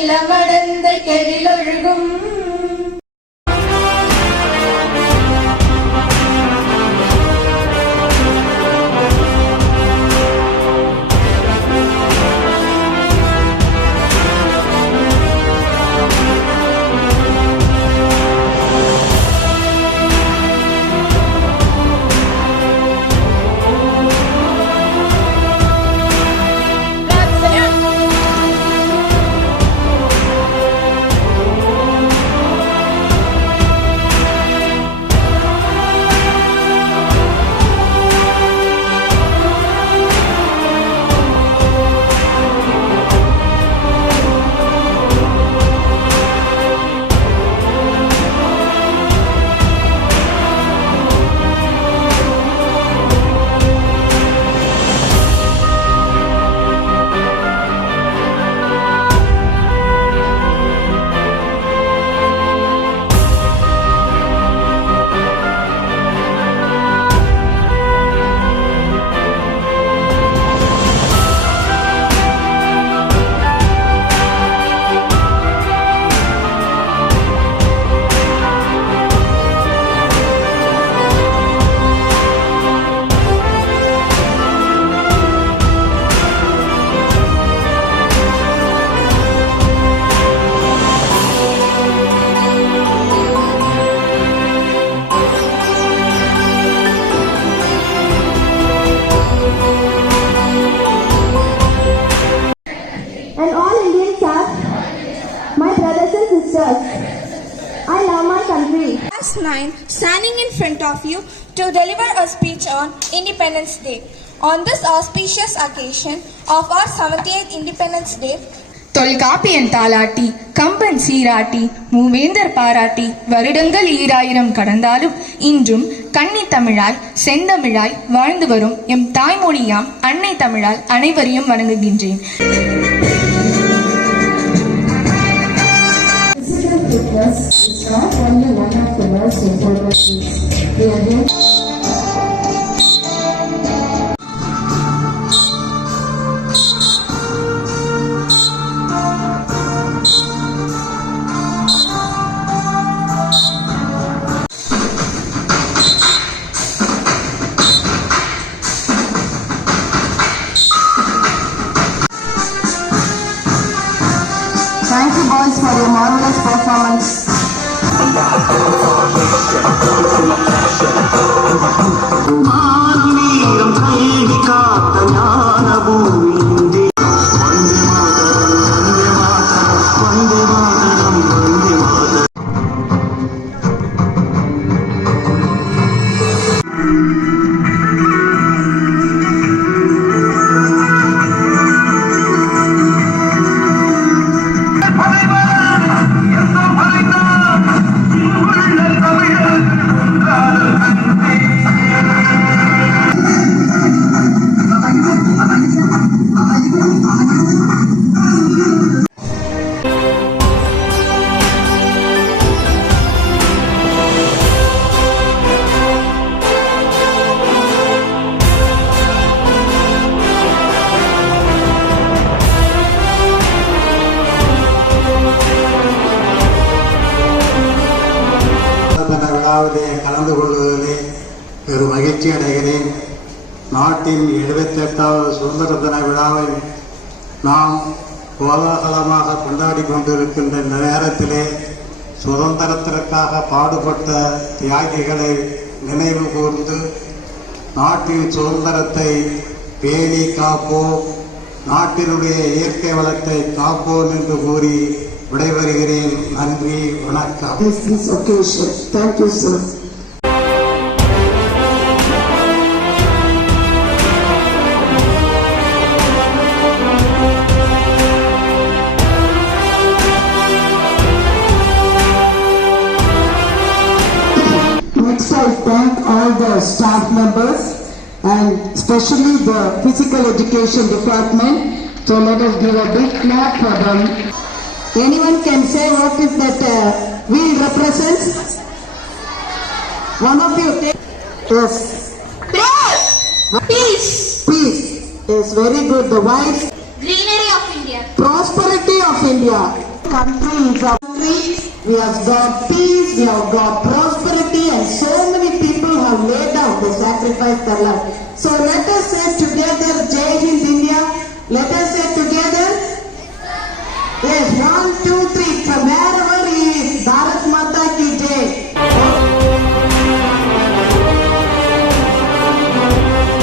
நிலமடந்த கெழிலொழுகும் and all Indian staff, my brothers and sisters, I love my country. Class 9, standing in front of you to deliver a speech on Independence Day. On this auspicious occasion of our 78th Independence Day, Tholkappiyan தாலாட்டி கம்பன் சீராட்டி மூவேந்தர் பாராட்டி வருடங்கள் 2000 கடந்தாலும் இன்றும் கன்னி தமிழாய் செந்தமிழாய் வாழ்ந்து வரும் எம் தாய்மொழியாம் அன்னை தமிழால் அனைவரையும் வணங்குகின்றேன். It's not only one of the most important things. We are here. Thank you boys for your marvelous performance. கலந்து கொள்வதிலே பெரும் மகிழ்ச்சி அடைகிறேன். நாட்டின் 78வது சுதந்திர தின விழாவை நாம் கோலாகலமாக கொண்டாடி கொண்டிருக்கின்ற இந்த நேரத்திலே சுதந்திரத்திற்காக பாடுபட்ட தியாகிகளை நினைவு கூர்ந்து நாட்டின் சுதந்திரத்தை பேணி காப்போம், நாட்டினுடைய இயற்கை வளத்தை காப்போம் என்று கூறி விடைபெறுகிறேன். நன்றி, வணக்கம். Thank you, sir. Next, I thank all the staff members and especially the physical education department. So let us give a big clap for them. Anyone can say what is that wheel represents? One of you take. Yes. peace. Peace. Yes, very good. The wise. Greenery of India. Prosperity of India. country is our country. We have got peace, we have got prosperity, and so many people have laid down, they sacrificed their life. So let us say